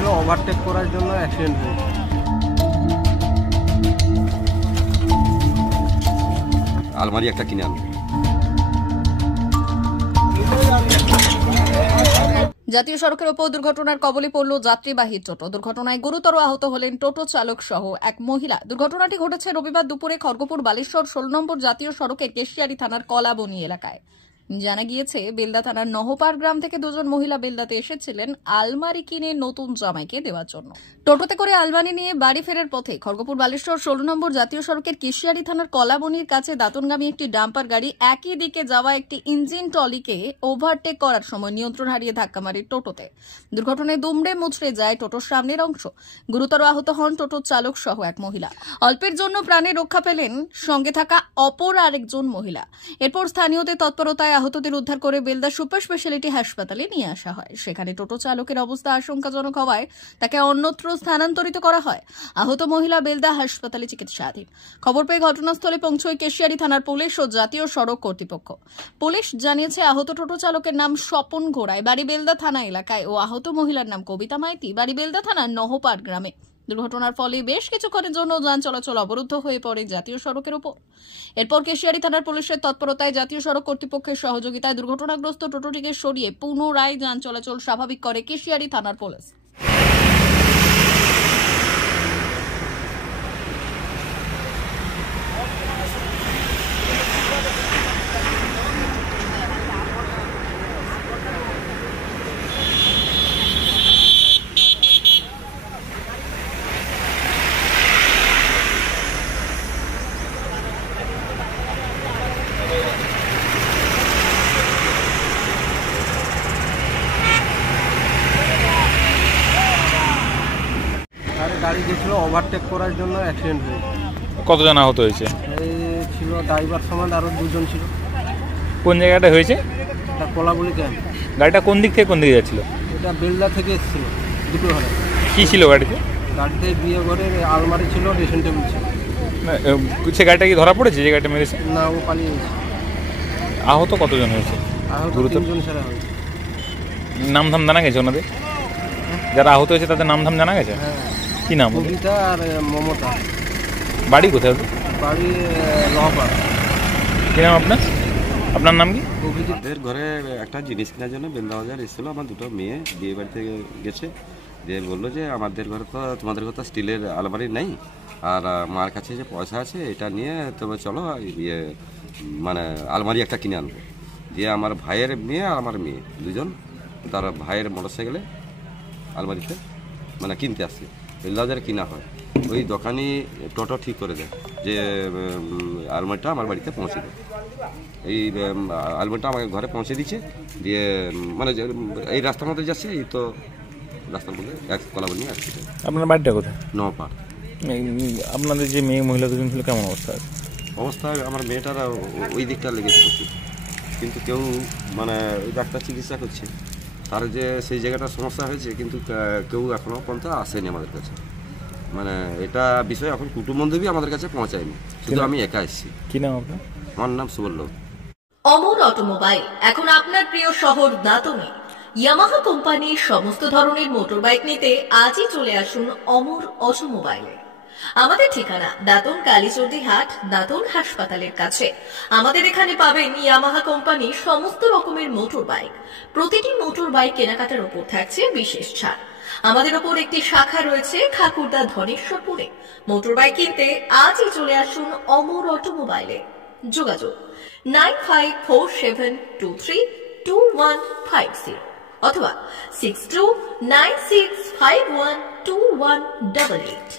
গেছিল ওভারটেক করার জন্য অ্যাক্সিডেন্ট হয়েছে। আলমারি একটা কিনে আনবো। জাতীয় সড়কের ওপর দুর্ঘটনার কবলে পড়ল যাত্রীবাহী টোটো। দুর্ঘটনায় গুরুতর আহত হলেন টোটো চালক সহ এক মহিলা। দুর্ঘটনাটি ঘটেছে রবিবার দুপুরে খড়গপুর বালেশ্বর 16 নম্বর জাতীয় সড়কের কেশিয়ারি থানার কলাবনী এলাকায়। জানা গিয়েছে, বেলদা থানার নহপাড় গ্রাম থেকে দুজন মহিলা বেলদাতে এসেছিলেন আলমারি কিনে নতুন জামাইকে দেওয়ার জন্য। টোটোতে করে আলমারি নিয়ে বাড়ি ফেরার পথে খড়গপুর বালেশ্বর 16 নম্বর জাতীয় সড়কের কেশিয়ারি থানার কলাবনীর কাছে দাঁতনগামী একটি ডাম্পার গাড়ি একই দিকে যাওয়া একটি ইঞ্জিন ট্রলিকে ওভারটেক করার সময় নিয়ন্ত্রণ হারিয়ে ধাক্কা মারে টোটোতে। দুর্ঘটনায় দুমড়ে মুচড়ে যায় টোটোর সামনের অংশ। গুরুতর আহত হন টোটোর চালক সহ এক মহিলা। অল্পের জন্য প্রাণে রক্ষা পেলেন সঙ্গে থাকা অপর আরেকজন মহিলা। এরপর স্থানীয়দের তৎপরতায় আহতদের উদ্ধার করে বেলদা সুপার স্পেশালিটি হাসপাতালে নিয়ে আসা হয়। সেখানে টোটো চালকের অবস্থা আশঙ্কাজনক হওয়ায় তাকে অন্যত্র স্থানান্তরিত করা হয়। আহত মহিলা বেলদা হাসপাতালে চিকিৎসাধীন। খবর পেয়ে ঘটনাস্থলে পৌঁছয় কেশিয়ারি থানার পুলিশ ও জাতীয় সড়ক কর্তৃপক্ষ। পুলিশ জানিয়েছে, আহত টোটো চালকের নাম স্বপন ঘোড়াই, বাড়ি বেলদা থানা এলাকায়, ও আহত মহিলার নাম কবিতা মাইতি, বাড়ি বেলদা থানার নহপাড় গ্রামে। দুর্ঘটনার ফলে বেশ কিছুক্ষণের জন্য যান চলাচল অবরুদ্ধ হয়ে পড়ে জাতীয় সড়কের উপর। এরপর কেশিয়ারি থানার পুলিশের তৎপরতায় জাতীয় সড়ক কর্তৃপক্ষের সহযোগিতায় দুর্ঘটনাগ্রস্ত টোটোটিকে সরিয়ে পুনরায় যান চলাচল স্বাভাবিক করে কেশিয়ারি থানার পুলিশ। গাড়ি গেছিল ওভারটেক করার জন্য অ্যাক্সিডেন্ট হয়েছে। কতজন আহত হয়েছে? এই ছিল ড্রাইভার সমান আরো দুজন ছিল। কোন জায়গাটা হয়েছে? এটা কলাবলী ক্যাম্প। গাড়িটা কোন দিক থেকে কোন দিকে যাচ্ছিল? এটা বেলদা থেকে এসেছিল দুটো ঘরে। কি ছিল গাড়িতে? গাড়িতে বিয়ে ঘরের আলমারি ছিল, ড্রেসিং টেবিল ছিল। সে গাড়িটা কি ধরা পড়েছে যে গাড়িটা মেরেছে? না, ও পালিয়ে গেছে। আহত কতজন হয়েছে? আহত 3 জন ছাড়া হয়েছে। নাম ধাম জানা গেছে ওনাদের? যারা আহত হয়েছে তাদের নাম ধাম জানা গেছে? হ্যাঁ। কি নাম? কবিতা আর মমতা। বাড়ি কোথায়? বাড়ি নহপাড়। কি নাম আপনার? আপনার নাম কি? আমাদের ঘরে একটা জিনিস কেনার জন্য বেলদা বাজার এসেছিল। আমার দুটো মেয়ে বিয়ে বাড়ি থেকে গেছে, দিয়ে বললো যে আমাদের ঘরে তো তোমাদের ঘরে তো স্টিলের আলমারি নেই, আর মার কাছে যে পয়সা আছে এটা নিয়ে তবে চলো ইয়ে মানে আলমারি একটা কিনে আনবো। দিয়ে আমার ভাইয়ের মেয়ে আর আমার মেয়ে দুজন তার ভাইয়ের মোটরসাইকেলে আলমারিতে মানে কিনতে আসছে। বেলদা বাজারে কিনা হয়, ওই দোকানি টোটো ঠিক করে দেয় যে আলমারিটা আমার বাড়িতে পৌঁছে দেয়। এই আলমারিটা আমাকে ঘরে পৌঁছে দিচ্ছে। দিয়ে মানে এই রাস্তার মধ্যে যাচ্ছে, এই তো রাস্তার মধ্যে এক কলাবনী আসছে। আপনার বাড়িটা কোথায়? নহপাড়। আপনাদের যে মেয়ে মহিলা দুজন ছিল কেমন অবস্থা আছে? অবস্থা আমার মেয়েটারা ওই দিকটা লেগেছে প্রচুর, কিন্তু কেউ মানে ওই ডাক্তার চিকিৎসা করছে, তার যে সেই জায়গাটা সমস্যা হয়েছে, কিন্তু কেউ এখনো পর্যন্ত আসেনি আমাদের কাছে। মানে এটা বিষয় এখন কুটুম্বন্ধবী আমাদের কাছে পৌঁছায়নি, শুধু আমি একা এসেছি। কি নাম আপনার? আমার নাম সুবল্লভ। অমর অটোমোবাইল এখন আপনার প্রিয় শহর দাঁতনে। ইয়ামাহা কোম্পানির সমস্ত ধরনের মোটর বাইক নিতে আজই চলে আসুন অমর অটোমোবাইলে। আমাদের ঠিকানা দাঁতন কালীচর্দি হাট, দাঁতন হাসপাতালের কাছে। আমাদের এখানে পাবেন ইয়ামাহা কোম্পানির সমস্ত রকমের মোটর বাইক। প্রতিটি মোটর বাইক কেনাকাটার উপর থাকছে বিশেষ ছাড়। আমাদের ওপর একটি শাখা রয়েছে খাকুরদা ধনেশ্বরপুরে। মোটর বাইক কিনতে আজই চলে আসুন অমর অটোমোবাইলে। যোগাযোগ 9547232150 অথবা 6296512188।